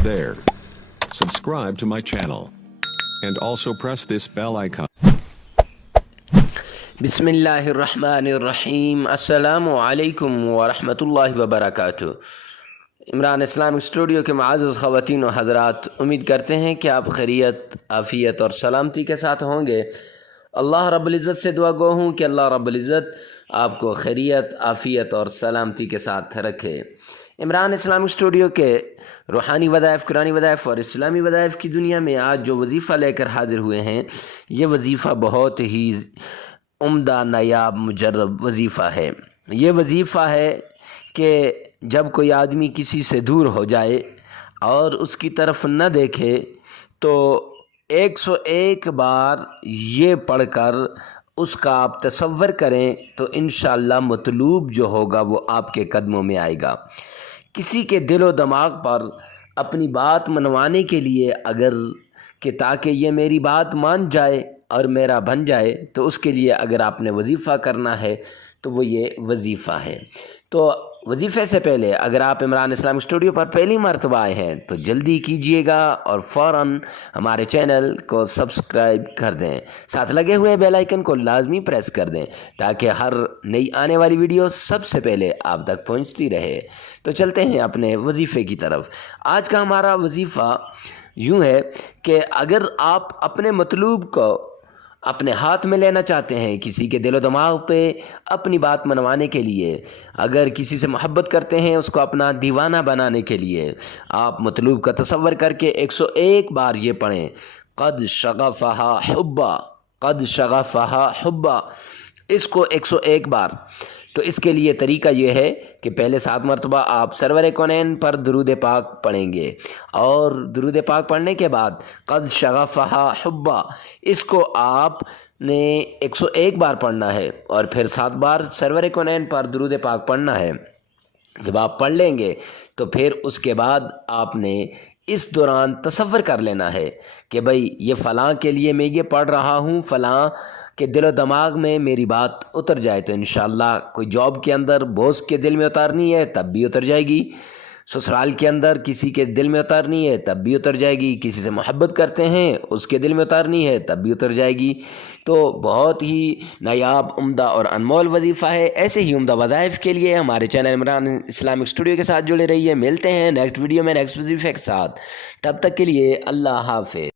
Hey there. Subscribe to my channel. And also press this bell icon. बिस्मिल्लाहिर्रहमानिर्रहीम अस्सलामु अलैकुम वरहमतुल्लाहि वबरकातुह। इमरान इस्लामिक स्टूडियो के मुअज़्ज़ज़ ख़वातीन व हज़रात, उम्मीद करते हैं कि आप खैरियत, आफ़ियत और सलामती के साथ होंगे। अल्लाह रब्बुल इज़्ज़त से दुआ गो हूँ कि अल्लाह रब्बुल इज़्ज़त आपको खैरियत, आफ़ियत और सलामती के साथ रखे। इमरान इस्लामिक स्टूडियो के रूहानी वज़ाइफ़, कुरानी वज़ाइफ़ और इस्लामी वज़ाइफ़ की दुनिया में आज जो वजीफ़ा लेकर हाज़िर हुए हैं, ये वजीफ़ा बहुत ही उम्दा, नायाब, मुजर्रब वजीफ़ा है। ये वजीफ़ा है कि जब कोई आदमी किसी से दूर हो जाए और उसकी तरफ न देखे तो 101 बार ये पढ़कर उसका आप तसव्वुर करें तो इंशाअल्लाह मतलूब जो होगा वो आपके कदमों में आएगा। किसी के दिल व दिमाग पर अपनी बात मनवाने के लिए अगर कि ताकि ये मेरी बात मान जाए और मेरा बन जाए, तो उसके लिए अगर आपने वजीफ़ा करना है तो वो ये वजीफ़ा है। तो वजीफ़े से पहले अगर आप इमरान इस्लामिक स्टूडियो पर पहली मर्तबा आए हैं तो जल्दी कीजिएगा और फ़ौरन हमारे चैनल को सब्सक्राइब कर दें, साथ लगे हुए बेल आइकन को लाजमी प्रेस कर दें ताकि हर नई आने वाली वीडियो सबसे पहले आप तक पहुंचती रहे। तो चलते हैं अपने वजीफ़े की तरफ। आज का हमारा वजीफ़ा यूँ है कि अगर आप अपने मतलूब को अपने हाथ में लेना चाहते हैं, किसी के दिलो दिमाग पे अपनी बात मनवाने के लिए, अगर किसी से मोहब्बत करते हैं उसको अपना दीवाना बनाने के लिए, आप मतलूब का तसव्वुर करके 101 बार ये पढ़ें, क़द शग़फ़हा हुब्बा, क़द शग़फ़हा हुब्बा। इसको 101 बार। तो इसके लिए तरीका ये है कि पहले 7 मरतबा आप सरवर कौनैन पर दुरूद पाक पढ़ेंगे और दुरूद पाक पढ़ने के बाद क़द शग़फ़हा हुब्बा, इसको आपने 101 बार पढ़ना है और फिर 7 बार सरवर कौनैन पर दुरूद पाक पढ़ना है। जब आप पढ़ लेंगे तो फिर उसके बाद आपने इस दौरान तसव्वुर कर लेना है कि भाई ये फ़लाँ के लिए मैं ये पढ़ रहा हूँ, फ़लाँ के दिलो दिमाग में मेरी बात उतर जाए तो इंशाअल्लाह कोई जॉब के अंदर बॉस के दिल में उतारनी है तब भी उतर जाएगी, ससुराल के अंदर किसी के दिल में उतारनी है तब भी उतर जाएगी, किसी से मोहब्बत करते हैं उसके दिल में उतारनी है तब भी उतर जाएगी। तो बहुत ही नायाब, उम्दा और अनमोल वजीफ़ा है। ऐसे ही उम्दा वज़ाइफ़ के लिए हमारे चैनल इमरान इस्लामिक स्टूडियो के साथ जुड़े रहिए। मिलते हैं नेक्स्ट वीडियो में नेक्स्ट वजीफ़े के साथ। तब तक के लिए अल्लाह हाफ़िज़।